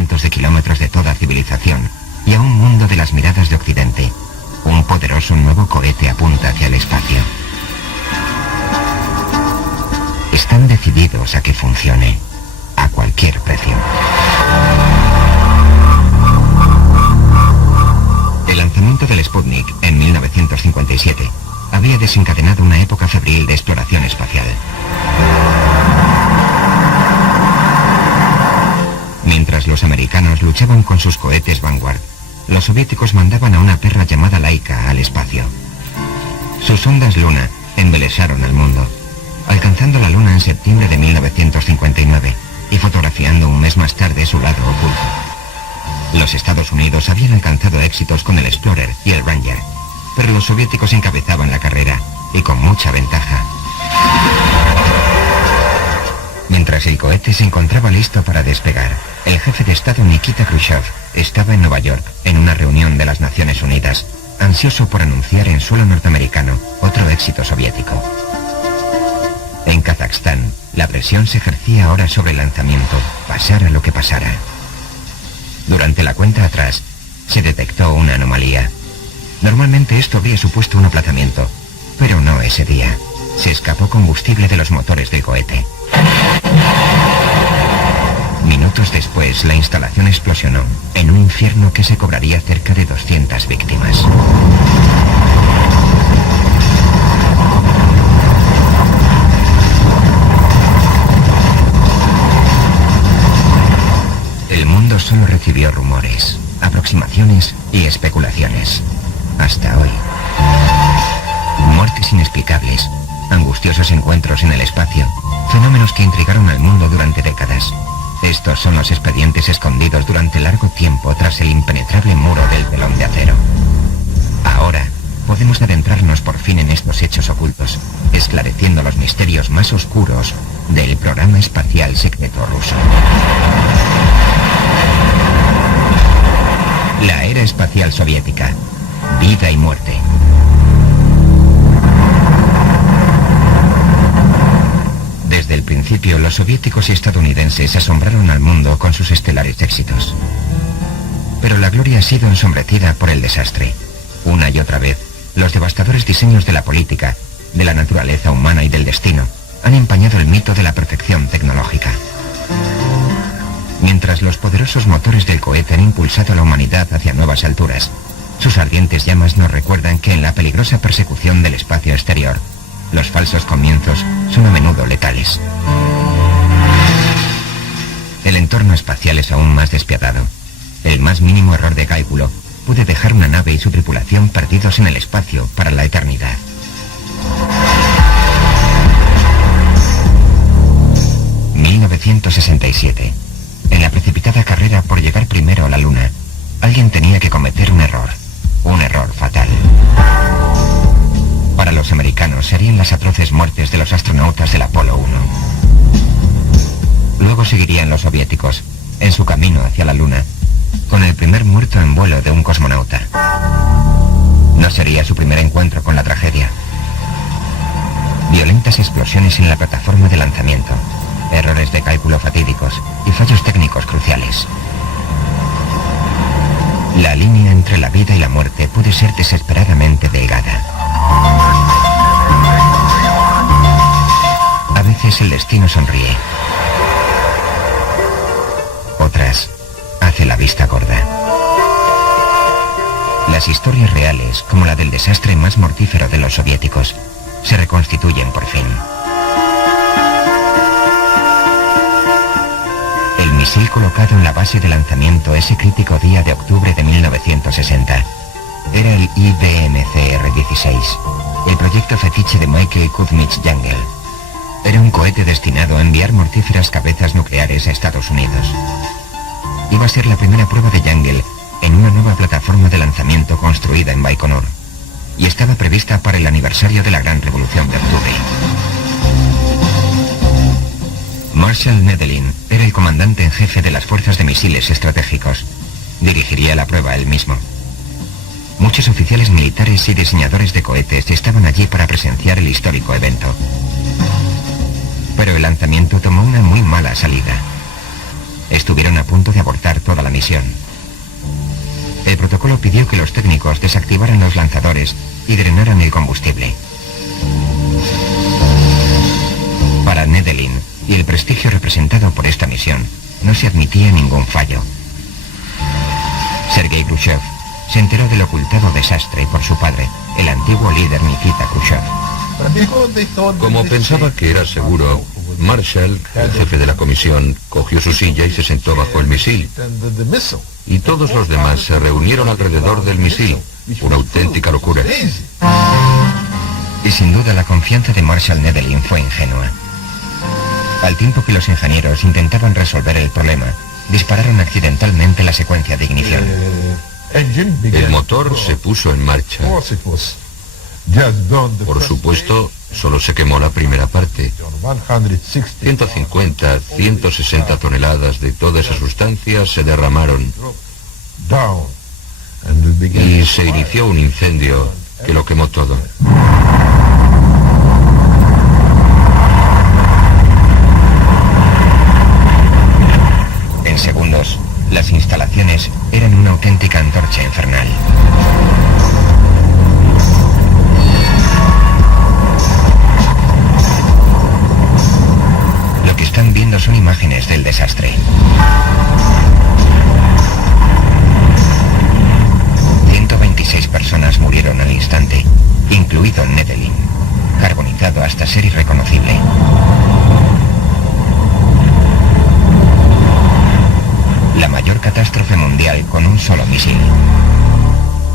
cientos de kilómetros de toda civilización y a un mundo de las miradas de Occidente, un poderoso nuevo cohete apunta hacia el espacio. Están decididos a que funcione, a cualquier precio. El lanzamiento del Sputnik en 1957 había desencadenado una época febril de exploración espacial. Mientras los americanos luchaban con sus cohetes Vanguard, los soviéticos mandaban a una perra llamada Laika al espacio. Sus sondas Luna embelesaron al mundo, alcanzando la Luna en septiembre de 1959 y fotografiando un mes más tarde su lado oculto. Los Estados Unidos habían alcanzado éxitos con el Explorer y el Ranger, pero los soviéticos encabezaban la carrera y con mucha ventaja. Mientras el cohete se encontraba listo para despegar, el jefe de Estado Nikita Khrushchev estaba en Nueva York en una reunión de las Naciones Unidas, ansioso por anunciar en suelo norteamericano otro éxito soviético. En Kazajstán, la presión se ejercía ahora sobre el lanzamiento, pasara lo que pasara. Durante la cuenta atrás, se detectó una anomalía. Normalmente esto habría supuesto un aplazamiento, pero no ese día. Se escapó combustible de los motores del cohete. Minutos después, la instalación explosionó en un infierno que se cobraría cerca de 200 víctimas. El mundo solo recibió rumores, aproximaciones y especulaciones. Hasta hoy. Muertes inexplicables, angustiosos encuentros en el espacio, fenómenos que intrigaron al mundo durante décadas. Estos son los expedientes escondidos durante largo tiempo tras el impenetrable muro del telón de acero. Ahora podemos adentrarnos por fin en estos hechos ocultos, esclareciendo los misterios más oscuros del programa espacial secreto ruso. La era espacial soviética. Vida y muerte. Desde el principio, los soviéticos y estadounidenses asombraron al mundo con sus estelares éxitos. Pero la gloria ha sido ensombrecida por el desastre. Una y otra vez, los devastadores diseños de la política, de la naturaleza humana y del destino han empañado el mito de la perfección tecnológica. Mientras los poderosos motores del cohete han impulsado a la humanidad hacia nuevas alturas, sus ardientes llamas nos recuerdan que en la peligrosa persecución del espacio exterior, los falsos comienzos son a menudo letales. El entorno espacial es aún más despiadado. El más mínimo error de cálculo puede dejar una nave y su tripulación perdidos en el espacio para la eternidad. ...1967... En la precipitada carrera por llegar primero a la Luna, alguien tenía que cometer un error fatal. Para los americanos serían las atroces muertes de los astronautas del Apolo 1. Luego seguirían los soviéticos, en su camino hacia la Luna, con el primer muerto en vuelo de un cosmonauta. No sería su primer encuentro con la tragedia. Violentas explosiones en la plataforma de lanzamiento, errores de cálculo fatídicos y fallos técnicos cruciales. La línea entre la vida y la muerte puede ser desesperadamente delgada. A veces el destino sonríe. Otras, hace la vista gorda. Las historias reales, como la del desastre más mortífero de los soviéticos, se reconstituyen por fin. El misil colocado en la base de lanzamiento ese crítico día de octubre de 1960 era el IBM-CR-16, el proyecto fetiche de Michael Kuzmich-Yangel. Era un cohete destinado a enviar mortíferas cabezas nucleares a Estados Unidos. Iba a ser la primera prueba de Yangel en una nueva plataforma de lanzamiento construida en Baikonur, y estaba prevista para el aniversario de la Gran Revolución de Octubre. Marshall Nedelin era el comandante en jefe de las fuerzas de misiles estratégicos. Dirigiría la prueba él mismo. Muchos oficiales militares y diseñadores de cohetes estaban allí para presenciar el histórico evento. Pero el lanzamiento tomó una muy mala salida. estuvieron a punto de abortar toda la misión. El protocolo pidió que los técnicos desactivaran los lanzadores y drenaran el combustible. Para Nedelin y el prestigio representado por esta misión, no se admitía ningún fallo. Sergei Khrushchev se enteró del ocultado desastre por su padre, el antiguo líder Nikita Khrushchev. Como pensaba que era seguro, Marshall, el jefe de la comisión, cogió su silla y se sentó bajo el misil. Y todos los demás se reunieron alrededor del misil. Una auténtica locura. Y sin duda la confianza de Marshall Nedelin fue ingenua. Al tiempo que los ingenieros intentaban resolver el problema, dispararon accidentalmente la secuencia de ignición. El motor se puso en marcha. Por supuesto, solo se quemó la primera parte. 150, 160 toneladas de toda esa sustancia se derramaron. Y se inició un incendio que lo quemó todo. En segundos, las instalaciones eran una auténtica antorcha infernal. Lo que están viendo son imágenes del desastre. 126 personas murieron al instante, incluido Nedelin, carbonizado hasta ser irreconocible. La mayor catástrofe mundial con un solo misil.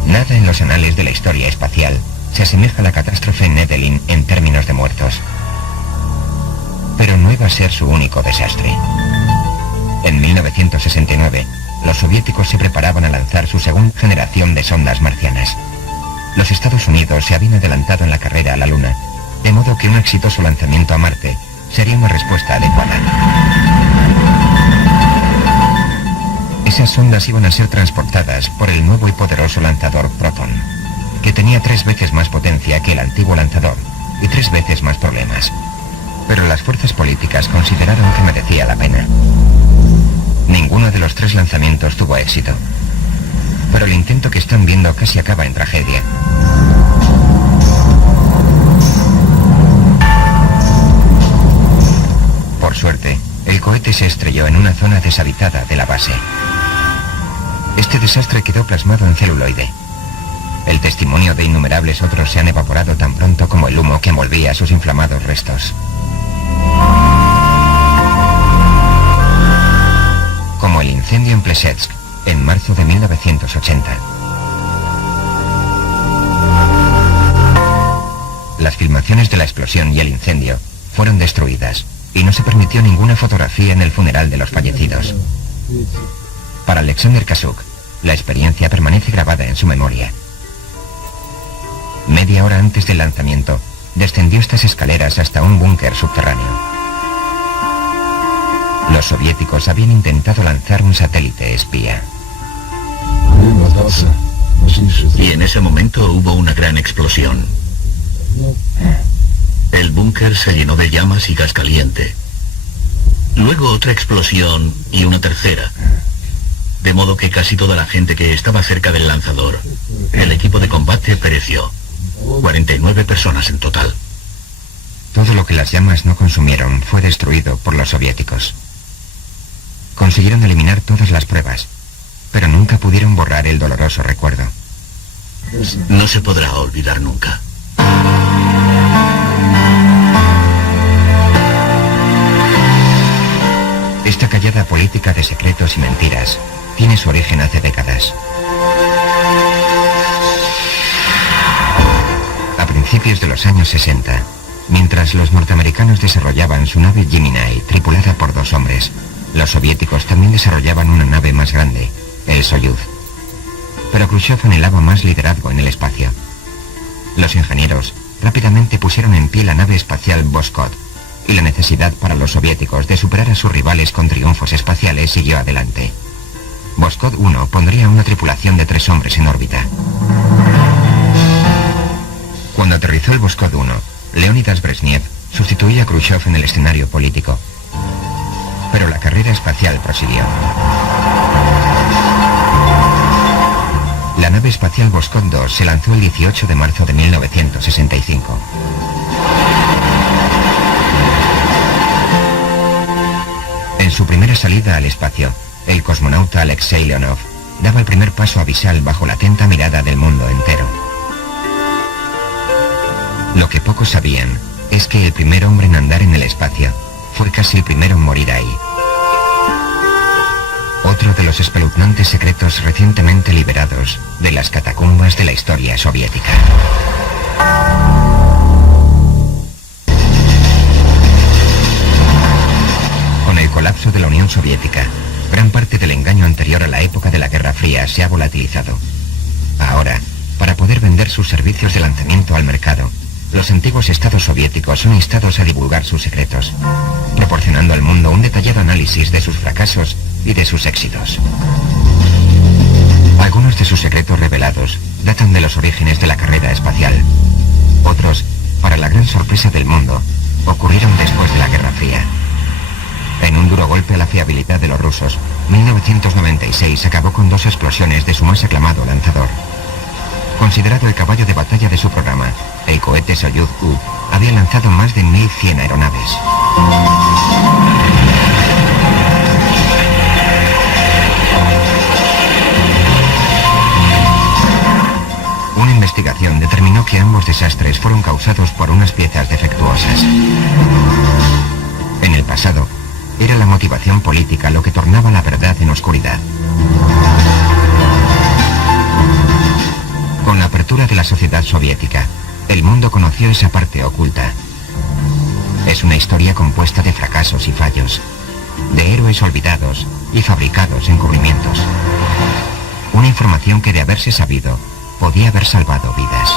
Nada en los anales de la historia espacial se asemeja a la catástrofe Nedelin en términos de muertos. Pero no iba a ser su único desastre. En 1969, los soviéticos se preparaban a lanzar su segunda generación de sondas marcianas. Los Estados Unidos se habían adelantado en la carrera a la Luna, de modo que un exitoso lanzamiento a Marte sería una respuesta adecuada. Esas sondas iban a ser transportadas por el nuevo y poderoso lanzador Proton, que tenía 3 veces más potencia que el antiguo lanzador y 3 veces más problemas. Pero las fuerzas políticas consideraron que merecía la pena. Ninguno de los 3 lanzamientos tuvo éxito, pero el intento que están viendo casi acaba en tragedia. Por suerte, el cohete se estrelló en una zona deshabitada de la base. Este desastre quedó plasmado en celuloide. El testimonio de innumerables otros se han evaporado tan pronto como el humo que envolvía sus inflamados restos. Como el incendio en Plesetsk, en marzo de 1980. Las filmaciones de la explosión y el incendio fueron destruidas, y no se permitió ninguna fotografía en el funeral de los fallecidos. Para Alexander Kasuk, la experiencia permanece grabada en su memoria. Media hora antes del lanzamiento, descendió estas escaleras hasta un búnker subterráneo. Los soviéticos habían intentado lanzar un satélite espía. Y en ese momento hubo una gran explosión. El búnker se llenó de llamas y gas caliente. Luego otra explosión y una tercera. De modo que casi toda la gente que estaba cerca del lanzador, el equipo de combate pereció. 49 personas en total. Todo lo que las llamas no consumieron fue destruido por los soviéticos. Consiguieron eliminar todas las pruebas, pero nunca pudieron borrar el doloroso recuerdo. No se podrá olvidar nunca. Esta callada política de secretos y mentiras tiene su origen hace décadas. A principios de los años 60, mientras los norteamericanos desarrollaban su nave Gemini, tripulada por 2 hombres, los soviéticos también desarrollaban una nave más grande, el Soyuz. Pero Khrushchev anhelaba más liderazgo en el espacio. Los ingenieros rápidamente pusieron en pie la nave espacial Voskhod, y la necesidad para los soviéticos de superar a sus rivales con triunfos espaciales siguió adelante. Voskhod 1 pondría una tripulación de 3 hombres en órbita. Cuando aterrizó el Voskhod 1, Leonidas Brezhnev sustituía a Khrushchev en el escenario político. pero la carrera espacial prosiguió. La nave espacial Voskhod 2 se lanzó el 18 de marzo de 1965. En su primera salida al espacio, el cosmonauta Alexei Leonov daba el primer paso abisal bajo la atenta mirada del mundo entero. Lo que pocos sabían es que el primer hombre en andar en el espacio fue casi el primero en morir ahí. Otro de los espeluznantes secretos recientemente liberados de las catacumbas de la historia soviética. Con el colapso de la Unión Soviética, gran parte del engaño anterior a la época de la Guerra Fría se ha volatilizado. Ahora, para poder vender sus servicios de lanzamiento al mercado, los antiguos estados soviéticos son instados a divulgar sus secretos, proporcionando al mundo un detallado análisis de sus fracasos y de sus éxitos. Algunos de sus secretos revelados datan de los orígenes de la carrera espacial. Otros, para la gran sorpresa del mundo, ocurrieron después de la Guerra Fría. En un duro golpe a la fiabilidad de los rusos, 1996 acabó con 2 explosiones de su más aclamado lanzador. Considerado el caballo de batalla de su programa, el cohete Soyuz U había lanzado más de 1.100 aeronaves. Una investigación determinó que ambos desastres fueron causados por unas piezas defectuosas. En el pasado, era la motivación política lo que tornaba la verdad en oscuridad. Con la apertura de la sociedad soviética, el mundo conoció esa parte oculta. Es una historia compuesta de fracasos y fallos, de héroes olvidados y fabricados encubrimientos. Una información que, de haberse sabido, podía haber salvado vidas.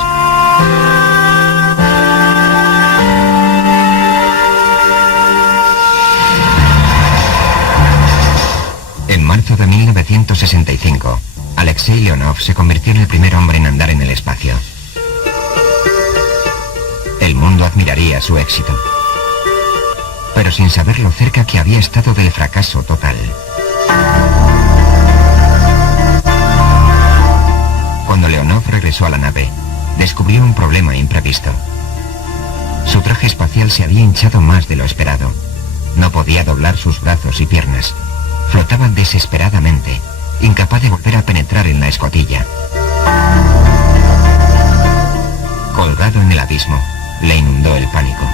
En marzo de 1965, Alexei Leonov se convirtió en el primer hombre en andar en el espacio. El mundo admiraría su éxito, pero sin saber lo cerca que había estado del fracaso total. Cuando Leonov regresó a la nave, descubrió un problema imprevisto. Su traje espacial se había hinchado más de lo esperado. No podía doblar sus brazos y piernas. Flotaba desesperadamente, incapaz de volver a penetrar en la escotilla. Colgado en el abismo, le inundó el pánico.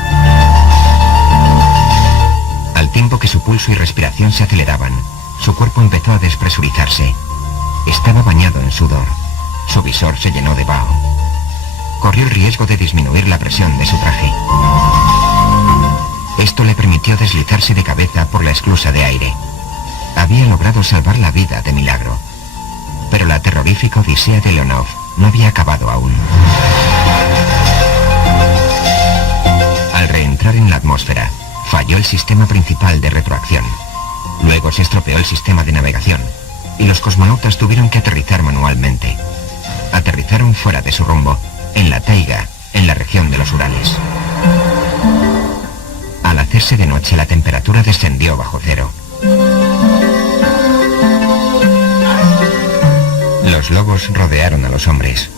Al tiempo que su pulso y respiración se aceleraban, su cuerpo empezó a despresurizarse. Estaba bañado en sudor. Su visor se llenó de vaho. Corrió el riesgo de disminuir la presión de su traje. Esto le permitió deslizarse de cabeza por la esclusa de aire. Había logrado salvar la vida de milagro. Pero la terrorífica odisea de Leonov no había acabado aún. Al reentrar en la atmósfera, falló el sistema principal de retroacción. Luego se estropeó el sistema de navegación, y los cosmonautas tuvieron que aterrizar manualmente. Aterrizaron fuera de su rumbo, en la taiga, en la región de los Urales. Al hacerse de noche, la temperatura descendió bajo cero. Los lobos rodearon a los hombres.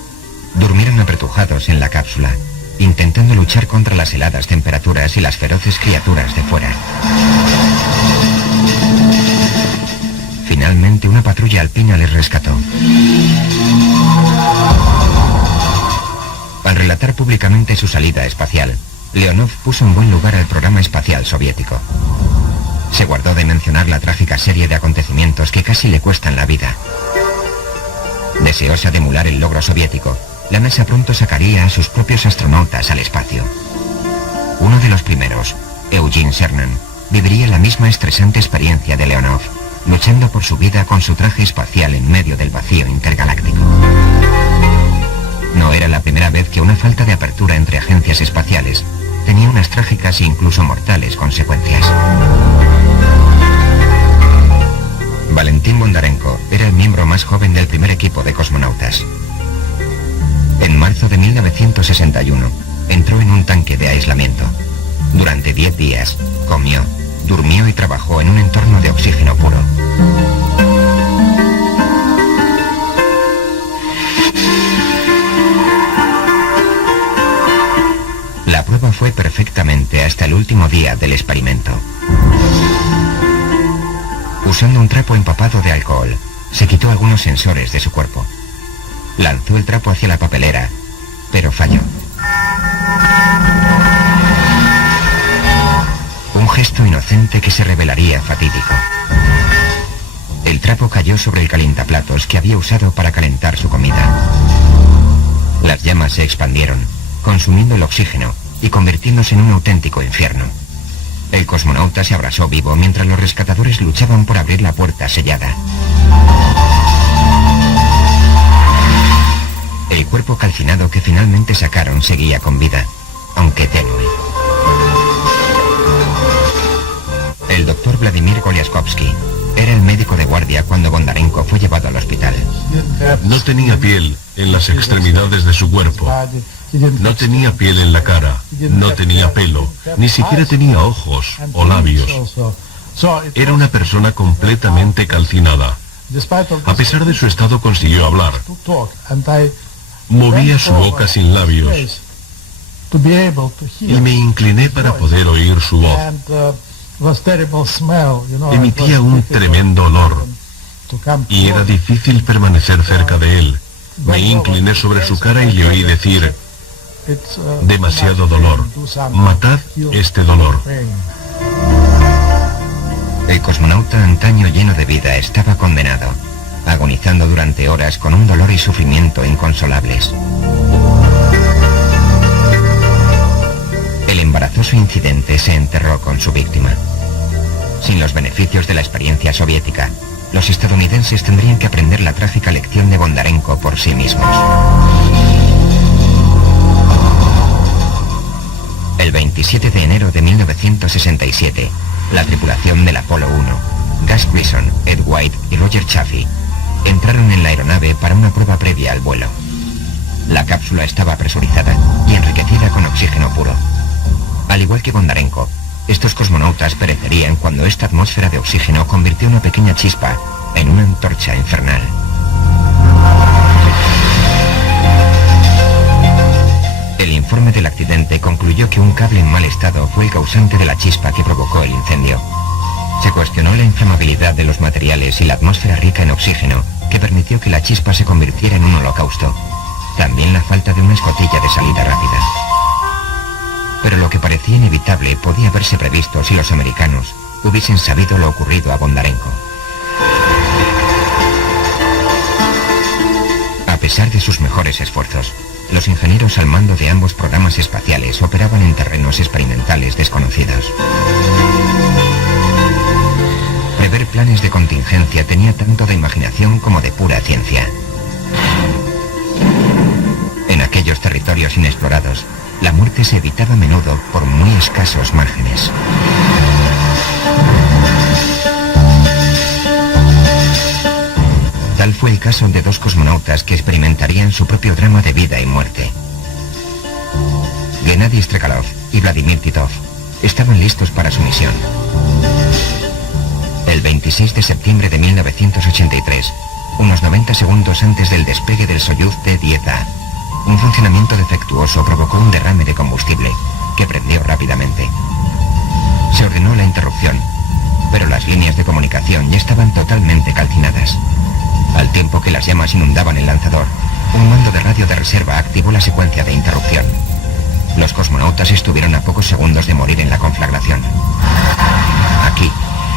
Durmieron apretujados en la cápsula, intentando luchar contra las heladas temperaturas y las feroces criaturas de fuera. Finalmente, una patrulla alpina les rescató. Al relatar públicamente su salida espacial, Leonov puso en buen lugar al programa espacial soviético. Se guardó de mencionar la trágica serie de acontecimientos que casi le cuestan la vida. Deseosa de emular el logro soviético, la NASA pronto sacaría a sus propios astronautas al espacio. Uno de los primeros, Eugene Cernan, viviría la misma estresante experiencia de Leonov, luchando por su vida con su traje espacial en medio del vacío intergaláctico. No era la primera vez que una falta de apertura entre agencias espaciales tenía unas trágicas e incluso mortales consecuencias. Valentín Bondarenko era el miembro más joven del primer equipo de cosmonautas. En marzo de 1961, entró en un tanque de aislamiento. Durante 10 días, comió, Durmió y trabajó en un entorno de oxígeno puro. La prueba fue perfectamente hasta el último día del experimento. Usando un trapo empapado de alcohol, se quitó algunos sensores de su cuerpo. Lanzó el trapo hacia la papelera, pero falló. Un gesto inocente que se revelaría fatídico. El trapo cayó sobre el calientaplatos que había usado para calentar su comida. Las llamas se expandieron, consumiendo el oxígeno y convirtiéndose en un auténtico infierno. El cosmonauta se abrasó vivo mientras los rescatadores luchaban por abrir la puerta sellada. El cuerpo calcinado que finalmente sacaron seguía con vida, aunque tenue. El doctor Vladimir Goliaskovsky era el médico de guardia cuando Bondarenko fue llevado al hospital. No tenía piel en las extremidades de su cuerpo. No tenía piel en la cara, no tenía pelo, ni siquiera tenía ojos o labios. Era una persona completamente calcinada. A pesar de su estado consiguió hablar. Movía su boca sin labios y me incliné para poder oír su voz. Emitía un tremendo olor y era difícil permanecer cerca de él. Me incliné sobre su cara y le oí decir: demasiado dolor, matad este dolor. El cosmonauta, antaño lleno de vida, estaba condenado, agonizando durante horas con un dolor y sufrimiento inconsolables. El embarazoso incidente se enterró con su víctima. Sin los beneficios de la experiencia soviética, los estadounidenses tendrían que aprender la trágica lección de Bondarenko por sí mismos. El 27 de enero de 1967, la tripulación del Apolo 1, Gus Grissom, Ed White y Roger Chaffee, entraron en la aeronave para una prueba previa al vuelo. La cápsula estaba presurizada y enriquecida con oxígeno puro. Al igual que Bondarenko, estos cosmonautas perecerían cuando esta atmósfera de oxígeno convirtió una pequeña chispa en una antorcha infernal. El informe del accidente concluyó que un cable en mal estado fue el causante de la chispa que provocó el incendio. Se cuestionó la inflamabilidad de los materiales y la atmósfera rica en oxígeno que permitió que la chispa se convirtiera en un holocausto. También la falta de una escotilla de salida rápida. Pero lo que parecía inevitable podía haberse previsto si los americanos hubiesen sabido lo ocurrido a Bondarenko. A pesar de sus mejores esfuerzos, los ingenieros al mando de ambos programas espaciales operaban en terrenos experimentales desconocidos. Prever planes de contingencia tenía tanto de imaginación como de pura ciencia. En aquellos territorios inexplorados, la muerte se evitaba a menudo por muy escasos márgenes. Tal fue el caso de dos cosmonautas que experimentarían su propio drama de vida y muerte. Gennady Strekalov y Vladimir Titov estaban listos para su misión. El 26 de septiembre de 1983, unos 90 segundos antes del despegue del Soyuz T-10A, un funcionamiento defectuoso provocó un derrame de combustible que prendió rápidamente. Se ordenó la interrupción, pero las líneas de comunicación ya estaban totalmente calcinadas. Al tiempo que las llamas inundaban el lanzador, un mando de radio de reserva activó la secuencia de interrupción. Los cosmonautas estuvieron a pocos segundos de morir en la conflagración. Aquí,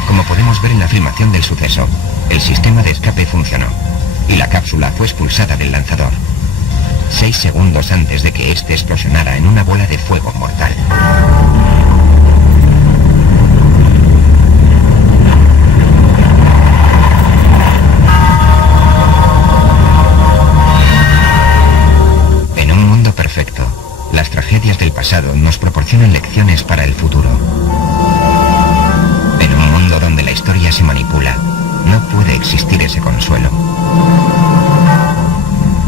como podemos ver en la filmación del suceso, el sistema de escape funcionó y la cápsula fue expulsada del lanzador. 6 segundos antes de que éste explosionara en una bola de fuego mortal. En un mundo perfecto, las tragedias del pasado nos proporcionan lecciones para el futuro. En un mundo donde la historia se manipula, no puede existir ese consuelo.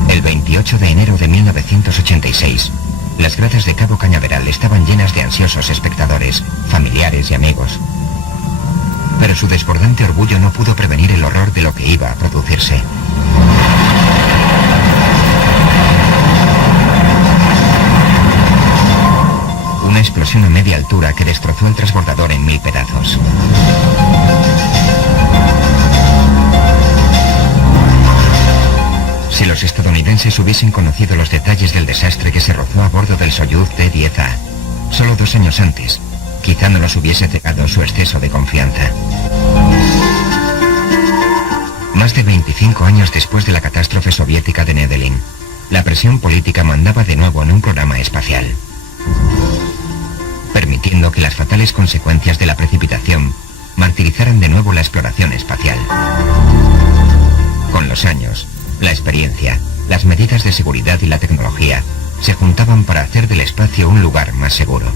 El 28 de enero de 1986, las gradas de Cabo Cañaveral estaban llenas de ansiosos espectadores, familiares y amigos. Pero su desbordante orgullo no pudo prevenir el horror de lo que iba a producirse. Una explosión a media altura que destrozó el transbordador en 1000 pedazos. Si los estadounidenses hubiesen conocido los detalles del desastre que se rozó a bordo del Soyuz T-10A, solo 2 años antes, quizá no los hubiese cegado su exceso de confianza. Más de 25 años después de la catástrofe soviética de Nedelin, la presión política mandaba de nuevo en un programa espacial, permitiendo que las fatales consecuencias de la precipitación martirizaran de nuevo la exploración espacial. Con los años, la experiencia, las medidas de seguridad y la tecnología se juntaban para hacer del espacio un lugar más seguro.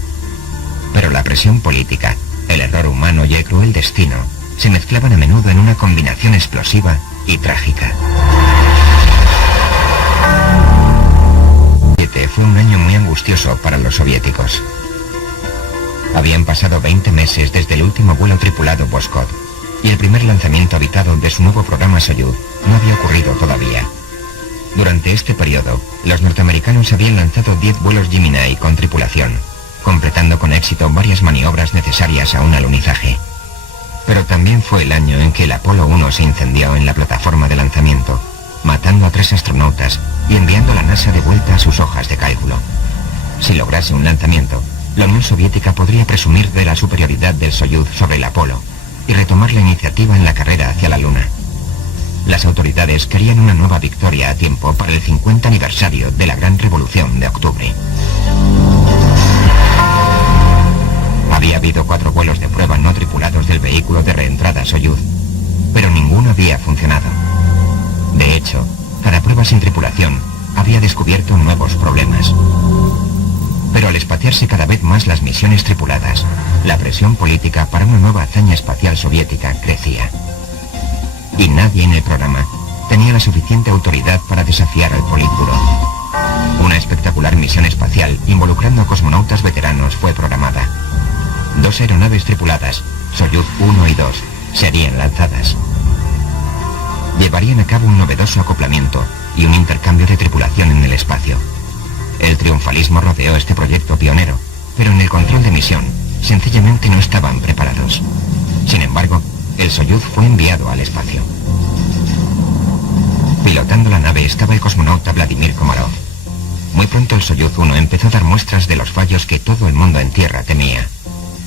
Pero la presión política, el error humano y el cruel destino se mezclaban a menudo en una combinación explosiva y trágica. Fue un año muy angustioso para los soviéticos. Habían pasado 20 meses desde el último vuelo tripulado Voskhod, y el primer lanzamiento habitado de su nuevo programa Soyuz no había ocurrido todavía. Durante este periodo, los norteamericanos habían lanzado 10 vuelos Gemini con tripulación, completando con éxito varias maniobras necesarias a un alunizaje. Pero también fue el año en que el Apolo 1 se incendió en la plataforma de lanzamiento, matando a 3 astronautas y enviando a la NASA de vuelta a sus hojas de cálculo. Si lograse un lanzamiento, la Unión Soviética podría presumir de la superioridad del Soyuz sobre el Apolo y retomar la iniciativa en la carrera hacia la Luna. Las autoridades querían una nueva victoria a tiempo para el 50 aniversario de la Gran Revolución de Octubre. Había habido 4 vuelos de prueba no tripulados del vehículo de reentrada Soyuz, pero ninguno había funcionado. De hecho, cada prueba sin tripulación había descubierto nuevos problemas. Pero al espaciarse cada vez más las misiones tripuladas, la presión política para una nueva hazaña espacial soviética crecía. Y nadie en el programa tenía la suficiente autoridad para desafiar al Politburó. Una espectacular misión espacial involucrando a cosmonautas veteranos fue programada. 2 aeronaves tripuladas, Soyuz 1 y 2, serían lanzadas. Llevarían a cabo un novedoso acoplamiento y un intercambio de tripulación en el espacio. El triunfalismo rodeó este proyecto pionero, pero en el control de misión sencillamente no estaban preparados. Sin embargo, el Soyuz fue enviado al espacio. Pilotando la nave estaba el cosmonauta Vladimir Komarov. Muy pronto el Soyuz 1 empezó a dar muestras de los fallos que todo el mundo en tierra temía.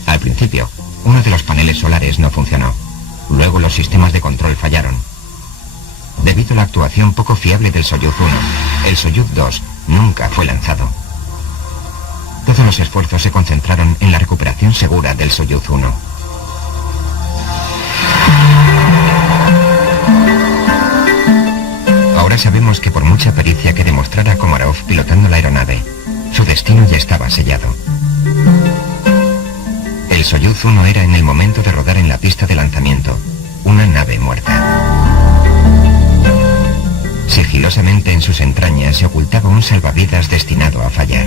Al principio, uno de los paneles solares no funcionó. Luego los sistemas de control fallaron. Debido a la actuación poco fiable del Soyuz 1, el Soyuz 2 nunca fue lanzado. Todos los esfuerzos se concentraron en la recuperación segura del Soyuz 1. Ahora sabemos que por mucha pericia que demostrara Komarov pilotando la aeronave, su destino ya estaba sellado. El Soyuz 1 era en el momento de rodar en la pista de lanzamiento, una nave muerta. Sigilosamente en sus entrañas se ocultaba un salvavidas destinado a fallar.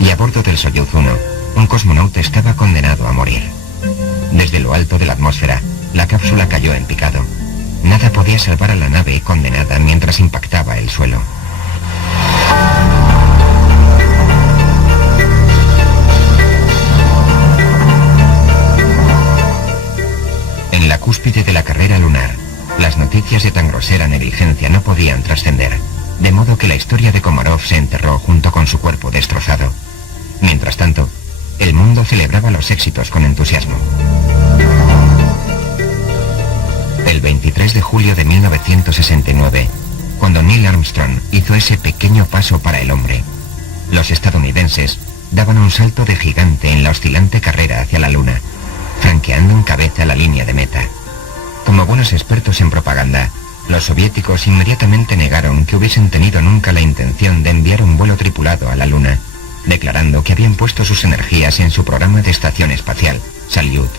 Y a bordo del Soyuz 1, un cosmonauta estaba condenado a morir. Desde lo alto de la atmósfera, la cápsula cayó en picado. Nada podía salvar a la nave condenada mientras impactaba el suelo. En la cúspide de la carrera lunar, las noticias de tan grosera negligencia no podían trascender, de modo que la historia de Komarov se enterró junto con su cuerpo destrozado. Mientras tanto, el mundo celebraba los éxitos con entusiasmo. El 23 de julio de 1969, cuando Neil Armstrong hizo ese pequeño paso para el hombre, los estadounidenses daban un salto de gigante en la oscilante carrera hacia la Luna, franqueando en cabeza la línea de meta. Como buenos expertos en propaganda, los soviéticos inmediatamente negaron que hubiesen tenido nunca la intención de enviar un vuelo tripulado a la Luna, declarando que habían puesto sus energías en su programa de estación espacial, Salyut,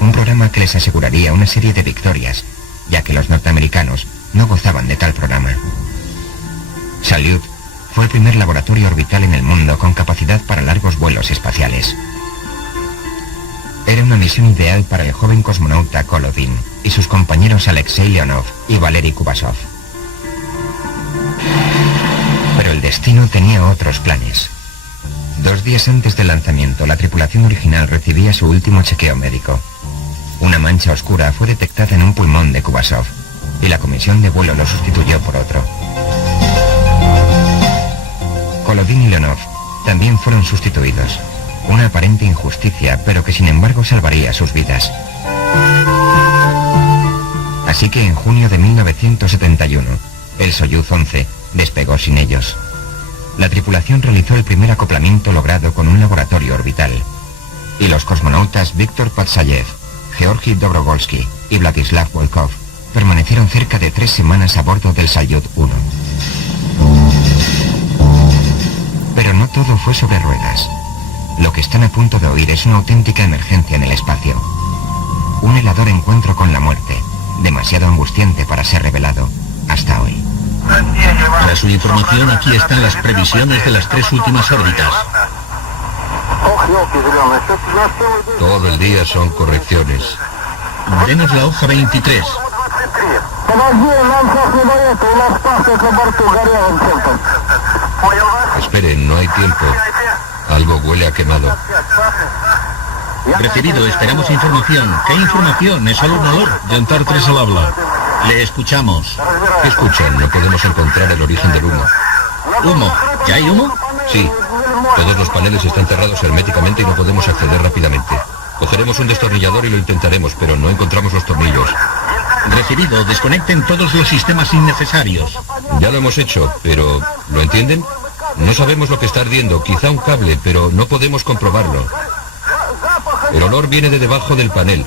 un programa que les aseguraría una serie de victorias, ya que los norteamericanos no gozaban de tal programa. Salyut fue el primer laboratorio orbital en el mundo con capacidad para largos vuelos espaciales. Era una misión ideal para el joven cosmonauta Kolodin y sus compañeros Alexei Leonov y Valery Kubasov. Pero el destino tenía otros planes. 2 días antes del lanzamiento, la tripulación original recibía su último chequeo médico. Una mancha oscura fue detectada en un pulmón de Kubasov y la comisión de vuelo lo sustituyó por otro. Kolodin y Leonov también fueron sustituidos. Una aparente injusticia, pero que sin embargo salvaría sus vidas. Así que en junio de 1971, el Soyuz 11 despegó sin ellos. La tripulación realizó el primer acoplamiento logrado con un laboratorio orbital. Y los cosmonautas Viktor Patsayev, Georgi Dobrogolsky y Vladislav Volkov permanecieron cerca de 3 semanas a bordo del Salyut 1. Pero no todo fue sobre ruedas. Lo que están a punto de oír es una auténtica emergencia en el espacio. Un helador encuentro con la muerte, demasiado angustiante para ser revelado hasta hoy. Para su información, aquí están las previsiones de las 3 últimas órbitas. Todo el día son correcciones. Denos la hoja 23. Esperen, no hay tiempo. Algo huele a quemado. Recibido, esperamos información. ¿Qué información? Es solo un olor. Yantar 3 al habla. Le escuchamos. ¿Qué escuchan? No podemos encontrar el origen del humo. ¿Humo? ¿Ya hay humo? Sí. Todos los paneles están cerrados herméticamente y no podemos acceder rápidamente. Cogeremos un destornillador y lo intentaremos, pero no encontramos los tornillos. Recibido, desconecten todos los sistemas innecesarios. Ya lo hemos hecho, pero ¿lo entienden? No sabemos lo que está ardiendo, quizá un cable, pero no podemos comprobarlo. El olor viene de debajo del panel.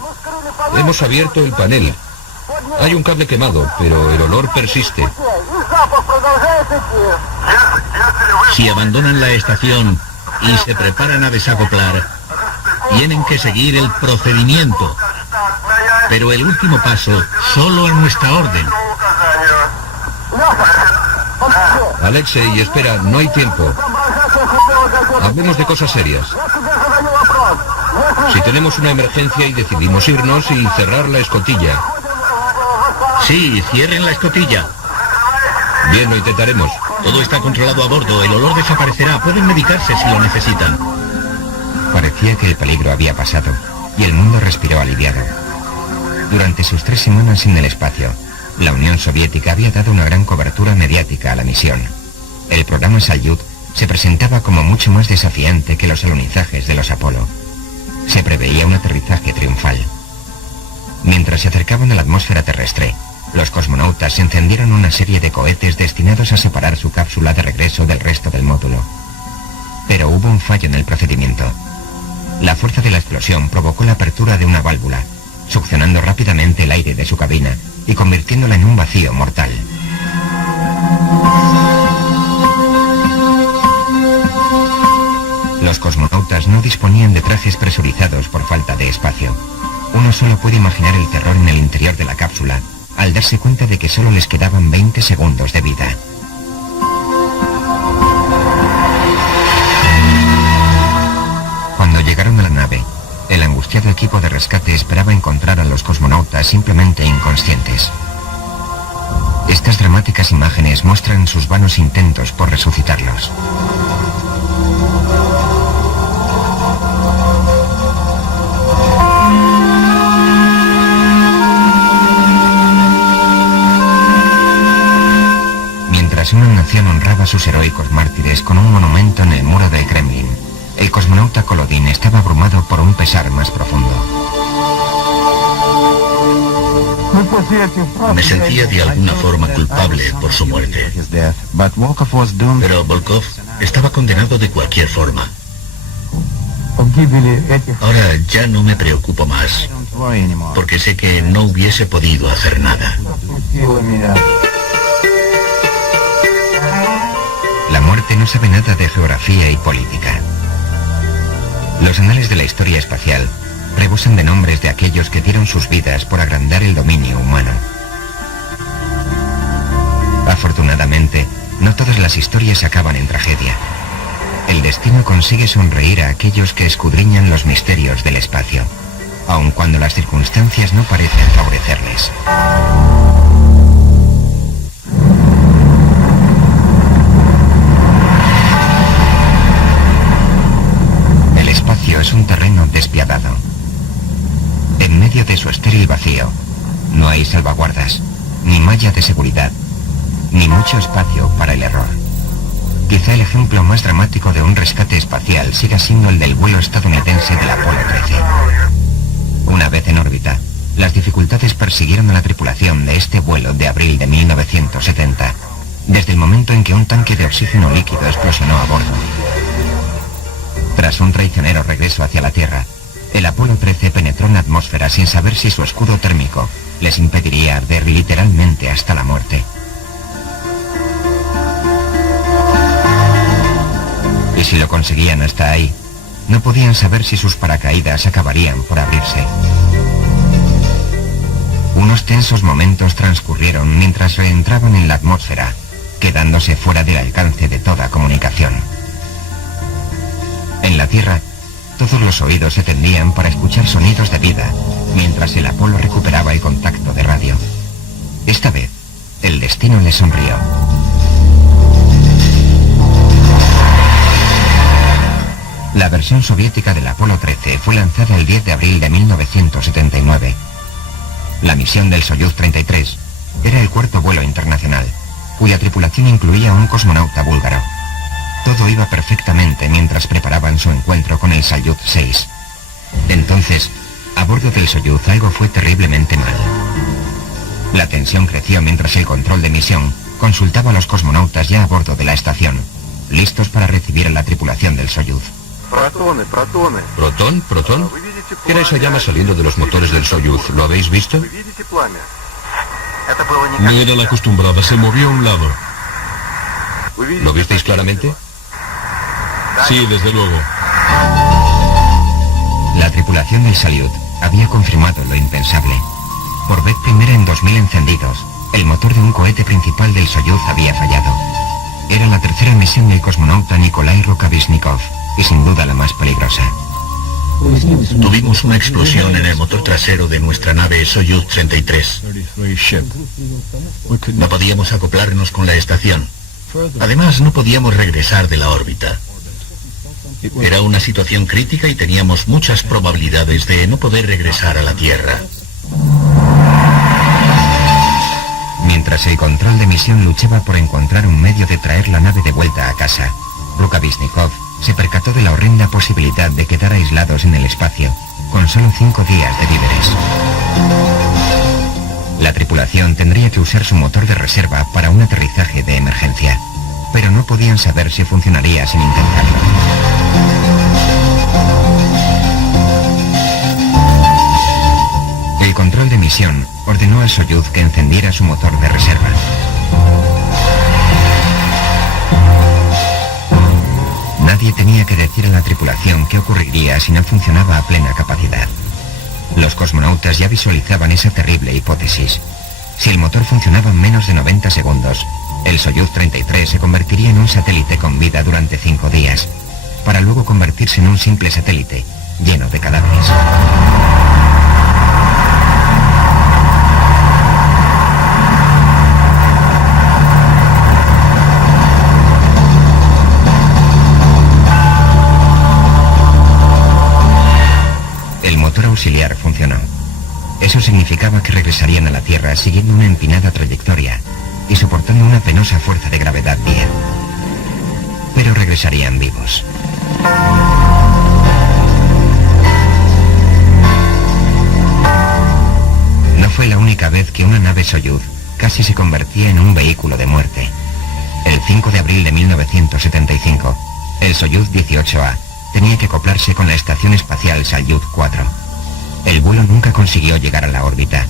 Hemos abierto el panel. Hay un cable quemado, pero el olor persiste. Si abandonan la estación y se preparan a desacoplar, tienen que seguir el procedimiento. Pero el último paso, solo a nuestra orden. Alexei, espera, no hay tiempo. Hablemos de cosas serias. Si tenemos una emergencia y decidimos irnos y cerrar la escotilla. Sí, cierren la escotilla. Bien, lo intentaremos. Todo está controlado a bordo, el olor desaparecerá. Pueden medicarse si lo necesitan. Parecía que el peligro había pasado y el mundo respiró aliviado. Durante sus 3 semanas en el espacio, la Unión Soviética había dado una gran cobertura mediática a la misión. El programa Salyut se presentaba como mucho más desafiante que los alunizajes de los Apolo. Se preveía un aterrizaje triunfal. Mientras se acercaban a la atmósfera terrestre, los cosmonautas encendieron una serie de cohetes destinados a separar su cápsula de regreso del resto del módulo. Pero hubo un fallo en el procedimiento. La fuerza de la explosión provocó la apertura de una válvula, succionando rápidamente el aire de su cabina y convirtiéndola en un vacío mortal. Los cosmonautas no disponían de trajes presurizados por falta de espacio. Uno solo puede imaginar el terror en el interior de la cápsula al darse cuenta de que solo les quedaban 20 segundos de vida. Cuando llegaron a la nave, el angustiado equipo de rescate esperaba encontrar a los cosmonautas simplemente inconscientes. Estas dramáticas imágenes muestran sus vanos intentos por resucitarlos. Mientras una nación honraba a sus heroicos mártires con un monumento en el muro del Kremlin, el cosmonauta Kolodin estaba abrumado por un pesar más profundo. Me sentía de alguna forma culpable por su muerte. Pero Volkov estaba condenado de cualquier forma. Ahora ya no me preocupo más, porque sé que no hubiese podido hacer nada. La muerte no sabe nada de geografía y política. Los anales de la historia espacial rebosan de nombres de aquellos que dieron sus vidas por agrandar el dominio humano. Afortunadamente, no todas las historias acaban en tragedia. El destino consigue sonreír a aquellos que escudriñan los misterios del espacio. aun cuando las circunstancias no parecen favorecerles. El espacio es un terreno despiadado. En medio de su estéril vacío, no hay salvaguardas, ni malla de seguridad, ni mucho espacio para el error. Quizá el ejemplo más dramático de un rescate espacial siga siendo el del vuelo estadounidense del Apolo 13. Una vez en órbita, las dificultades persiguieron a la tripulación de este vuelo de abril de 1970, desde el momento en que un tanque de oxígeno líquido explosionó a bordo. Tras un traicionero regreso hacia la Tierra, el Apolo 13 penetró en la atmósfera sin saber si su escudo térmico les impediría arder literalmente hasta la muerte. Y si lo conseguían hasta ahí, no podían saber si sus paracaídas acabarían por abrirse. Unos tensos momentos transcurrieron mientras reentraban en la atmósfera, quedándose fuera del alcance de toda comunicación. En la Tierra, todos los oídos se tendían para escuchar sonidos de vida, mientras el Apolo recuperaba el contacto de radio. Esta vez, el destino le sonrió. La versión soviética del Apolo 13 fue lanzada el 10 de abril de 1979. La misión del Soyuz 33 era el cuarto vuelo internacional, cuya tripulación incluía a un cosmonauta búlgaro. Todo iba perfectamente mientras preparaban su encuentro con el Salyut 6. Entonces, a bordo del Soyuz algo fue terriblemente mal. La tensión creció mientras el control de misión consultaba a los cosmonautas ya a bordo de la estación, listos para recibir a la tripulación del Soyuz. ¿Protón? ¿Protón? ¿Qué era esa llama saliendo de los motores del Soyuz? ¿Lo habéis visto? No era la acostumbrada, se movió a un lado. ¿Lo visteis claramente? Sí, desde luego. La tripulación del Salyut había confirmado lo impensable. Por vez primera en 2000 encendidos, el motor de un cohete principal del Soyuz había fallado. Era la tercera misión del cosmonauta Nikolai Rukavishnikov, y sin duda la más peligrosa. Tuvimos una explosión en el motor trasero de nuestra nave Soyuz 33. No podíamos acoplarnos con la estación. Además, no podíamos regresar de la órbita. Era una situación crítica y teníamos muchas probabilidades de no poder regresar a la Tierra. Mientras el control de misión luchaba por encontrar un medio de traer la nave de vuelta a casa, Rukavishnikov se percató de la horrenda posibilidad de quedar aislados en el espacio, con solo 5 días de víveres. La tripulación tendría que usar su motor de reserva para un aterrizaje de emergencia, pero no podían saber si funcionaría sin intentarlo. El control de misión ordenó al Soyuz que encendiera su motor de reserva. Nadie tenía que decir a la tripulación qué ocurriría si no funcionaba a plena capacidad. Los cosmonautas ya visualizaban esa terrible hipótesis. Si el motor funcionaba en menos de 90 segundos, el Soyuz 33 se convertiría en un satélite con vida durante 5 días, para luego convertirse en un simple satélite, lleno de cadáveres. El motor auxiliar funcionó. Eso significaba que regresarían a la Tierra siguiendo una empinada trayectoria y soportando una penosa fuerza de gravedad 10. Pero regresarían vivos. No fue la única vez que una nave Soyuz casi se convertía en un vehículo de muerte. El 5 de abril de 1975, el Soyuz 18A tenía que acoplarse con la estación espacial Salyut 4. El vuelo nunca consiguió llegar a la órbita.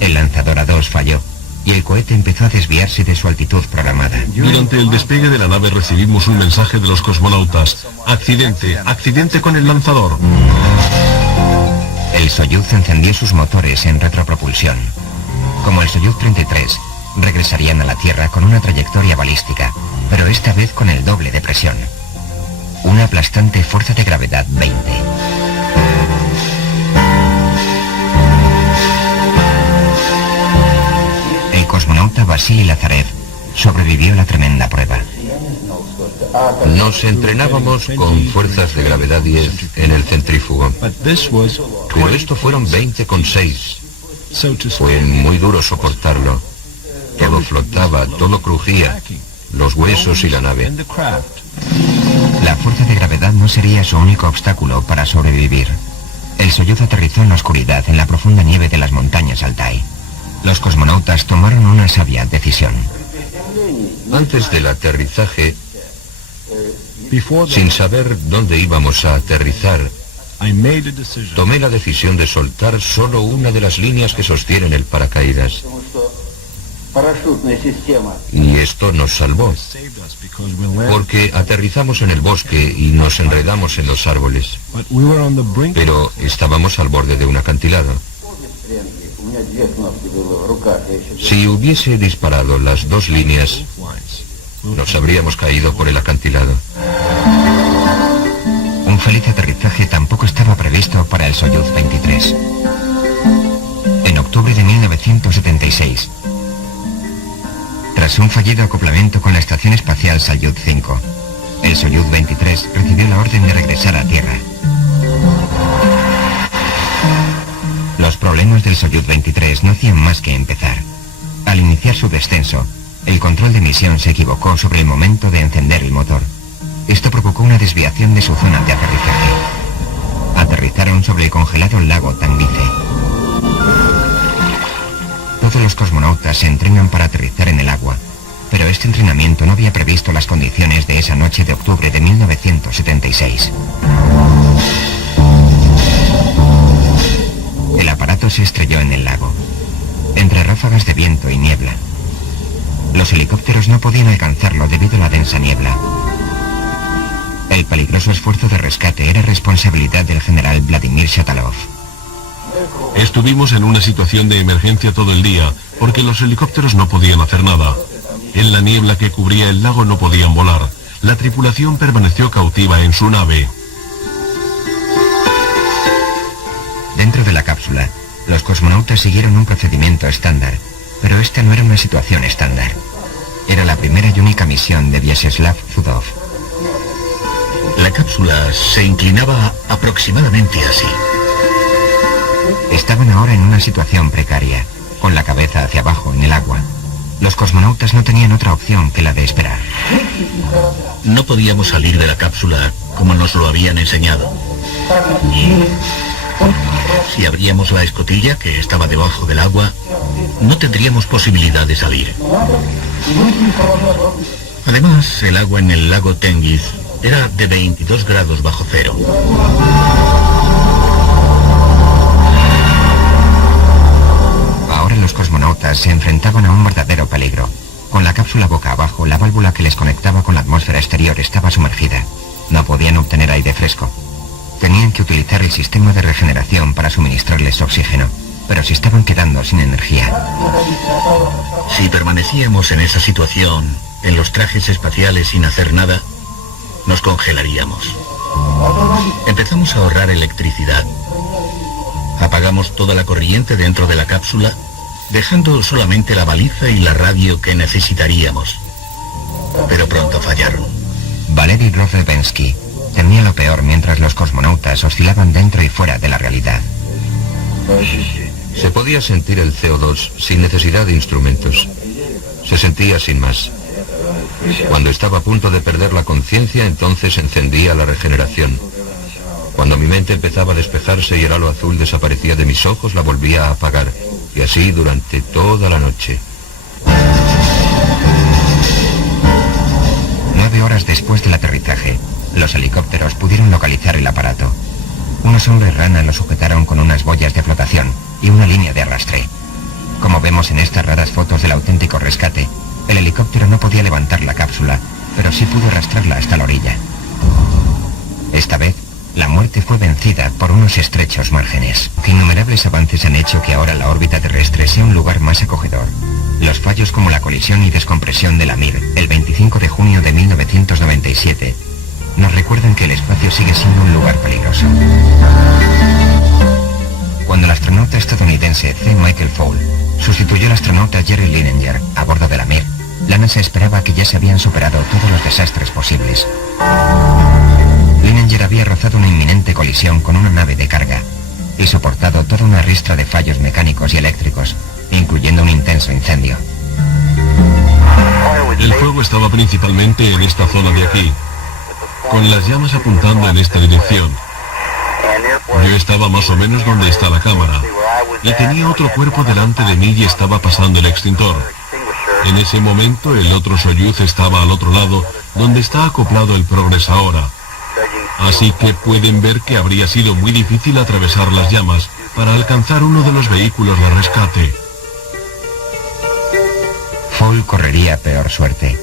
El lanzador A2 falló y el cohete empezó a desviarse de su altitud programada. Durante el despegue de la nave recibimos un mensaje de los cosmonautas. Accidente, accidente con el lanzador. El Soyuz encendió sus motores en retropropulsión. Como el Soyuz 33, regresarían a la Tierra con una trayectoria balística, pero esta vez con el doble de presión. Una aplastante fuerza de gravedad 20. cosmonauta Vasily Lazarev sobrevivió a la tremenda prueba. Nos entrenábamos con fuerzas de gravedad 10 en el centrífugo. Pero esto fueron 20,6. Fue muy duro soportarlo. Todo flotaba, todo crujía, los huesos y la nave. La fuerza de gravedad no sería su único obstáculo para sobrevivir. El Soyuz aterrizó en la oscuridad en la profunda nieve de las montañas Altai. Los cosmonautas tomaron una sabia decisión. Antes del aterrizaje, sin saber dónde íbamos a aterrizar, tomé la decisión de soltar solo una de las líneas que sostienen el paracaídas. Y esto nos salvó, porque aterrizamos en el bosque y nos enredamos en los árboles. Pero estábamos al borde de un acantilado. Si hubiese disparado las dos líneas, nos habríamos caído por el acantilado. Un feliz aterrizaje tampoco estaba previsto para el Soyuz 23. En octubre de 1976, tras un fallido acoplamiento con la Estación Espacial Salyut 5, el Soyuz 23 recibió la orden de regresar a Tierra. Los problemas del Soyuz 23 no hacían más que empezar. Al iniciar su descenso, el control de misión se equivocó sobre el momento de encender el motor. Esto provocó una desviación de su zona de aterrizaje. Aterrizaron sobre el congelado lago Tangice. Todos los cosmonautas se entrenan para aterrizar en el agua, pero este entrenamiento no había previsto las condiciones de esa noche de octubre de 1976. El aparato se estrelló en el lago, entre ráfagas de viento y niebla. Los helicópteros no podían alcanzarlo debido a la densa niebla. El peligroso esfuerzo de rescate era responsabilidad del general Vladimir Shatalov. Estuvimos en una situación de emergencia todo el día, porque los helicópteros no podían hacer nada. En la niebla que cubría el lago no podían volar. La tripulación permaneció cautiva en su nave. Dentro de la cápsula, los cosmonautas siguieron un procedimiento estándar, pero esta no era una situación estándar. Era la primera y única misión de Vyacheslav Zudov. La cápsula se inclinaba aproximadamente así. Estaban ahora en una situación precaria, con la cabeza hacia abajo en el agua. Los cosmonautas no tenían otra opción que la de esperar. No podíamos salir de la cápsula como nos lo habían enseñado. Si abríamos la escotilla, que estaba debajo del agua, no tendríamos posibilidad de salir. Además, el agua en el lago Tengiz era de 22 grados bajo cero. Ahora los cosmonautas se enfrentaban a un verdadero peligro. Con la cápsula boca abajo, la válvula que les conectaba con la atmósfera exterior estaba sumergida. No podían obtener aire fresco. Tenían que utilizar el sistema de regeneración para suministrarles oxígeno, pero se estaban quedando sin energía. Si permanecíamos en esa situación, en los trajes espaciales sin hacer nada, nos congelaríamos. Empezamos a ahorrar electricidad. Apagamos toda la corriente dentro de la cápsula, dejando solamente la baliza y la radio que necesitaríamos. Pero pronto fallaron. Valery Rozhevensky temía lo peor mientras los cosmonautas oscilaban dentro y fuera de la realidad. Se podía sentir el CO2 sin necesidad de instrumentos. Se sentía sin más. Cuando estaba a punto de perder la conciencia, entonces encendía la regeneración. Cuando mi mente empezaba a despejarse y el halo azul desaparecía de mis ojos, la volvía a apagar. Y así durante toda la noche. 9 horas después del aterrizaje, los helicópteros pudieron localizar el aparato. Unos hombres rana lo sujetaron con unas boyas de flotación y una línea de arrastre. Como vemos en estas raras fotos del auténtico rescate, el helicóptero no podía levantar la cápsula, pero sí pudo arrastrarla hasta la orilla. Esta vez, la muerte fue vencida por unos estrechos márgenes. Innumerables avances han hecho que ahora la órbita terrestre sea un lugar más acogedor. Los fallos como la colisión y descompresión de la Mir, el 25 de junio de 1997, nos recuerdan que el espacio sigue siendo un lugar peligroso. Cuando el astronauta estadounidense C. Michael Foale sustituyó al astronauta Jerry Linenger a bordo de la Mir, la NASA esperaba que ya se habían superado todos los desastres posibles. Linenger había rozado una inminente colisión con una nave de carga y soportado toda una ristra de fallos mecánicos y eléctricos, incluyendo un intenso incendio. El fuego estaba principalmente en esta zona de aquí, con las llamas apuntando en esta dirección. Yo estaba más o menos donde está la cámara, y tenía otro cuerpo delante de mí y estaba pasando el extintor. En ese momento el otro Soyuz estaba al otro lado, donde está acoplado el Progress ahora. Así que pueden ver que habría sido muy difícil atravesar las llamas para alcanzar uno de los vehículos de rescate. Fall correría peor suerte.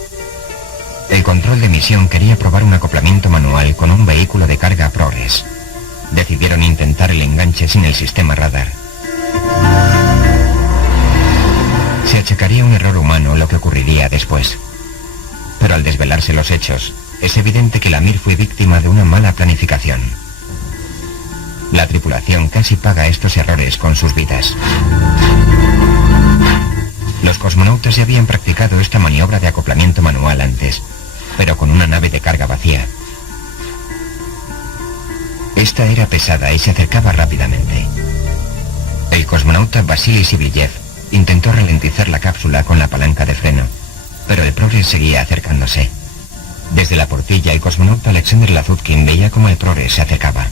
El control de misión quería probar un acoplamiento manual con un vehículo de carga Progress. Decidieron intentar el enganche sin el sistema radar. Se achacaría un error humano lo que ocurriría después. Pero al desvelarse los hechos, es evidente que la Mir fue víctima de una mala planificación. La tripulación casi paga estos errores con sus vidas. Los cosmonautas ya habían practicado esta maniobra de acoplamiento manual antes, pero con una nave de carga vacía. Esta era pesada y se acercaba rápidamente. El cosmonauta Vasily Siblyev intentó ralentizar la cápsula con la palanca de freno, pero el Progress seguía acercándose. Desde la portilla, el cosmonauta Alexander Lazutkin veía cómo el Progress se acercaba.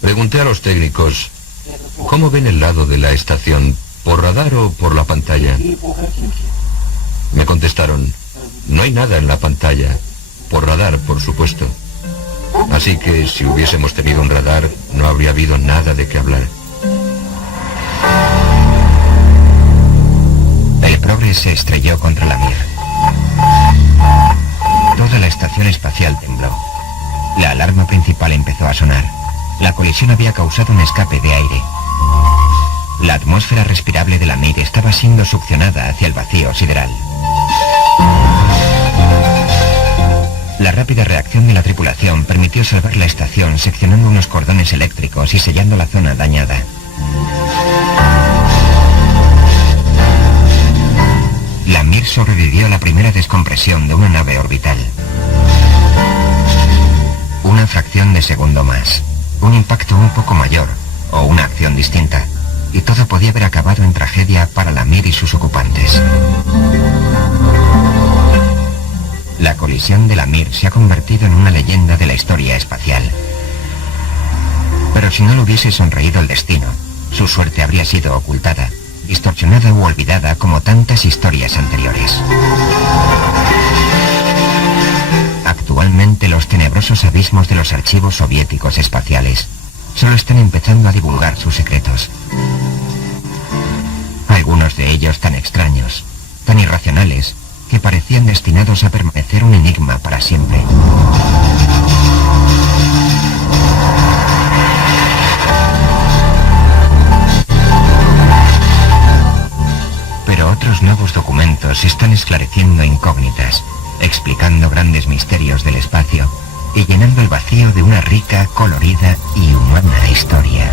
Pregunté a los técnicos, ¿cómo ven el lado de la estación? ¿Por radar o por la pantalla? Me contestaron, no hay nada en la pantalla. Por radar, por supuesto. Así que si hubiésemos tenido un radar, no habría habido nada de qué hablar. El Progress se estrelló contra la Mir. Toda la estación espacial tembló. La alarma principal empezó a sonar. La colisión había causado un escape de aire. La atmósfera respirable de la Mir estaba siendo succionada hacia el vacío sideral. La rápida reacción de la tripulación permitió salvar la estación seccionando unos cordones eléctricos y sellando la zona dañada. La Mir sobrevivió a la primera descompresión de una nave orbital. Una fracción de segundo más, un impacto un poco mayor, o una acción distinta, y todo podía haber acabado en tragedia para la Mir y sus ocupantes. La colisión de la Mir se ha convertido en una leyenda de la historia espacial. Pero si no le hubiese sonreído el destino, su suerte habría sido ocultada, distorsionada u olvidada como tantas historias anteriores. Actualmente los tenebrosos abismos de los archivos soviéticos espaciales solo están empezando a divulgar sus secretos. Algunos de ellos tan extraños, tan irracionales, que parecían destinados a permanecer un enigma para siempre. Pero otros nuevos documentos están esclareciendo incógnitas, explicando grandes misterios del espacio y llenando el vacío de una rica, colorida y humana historia.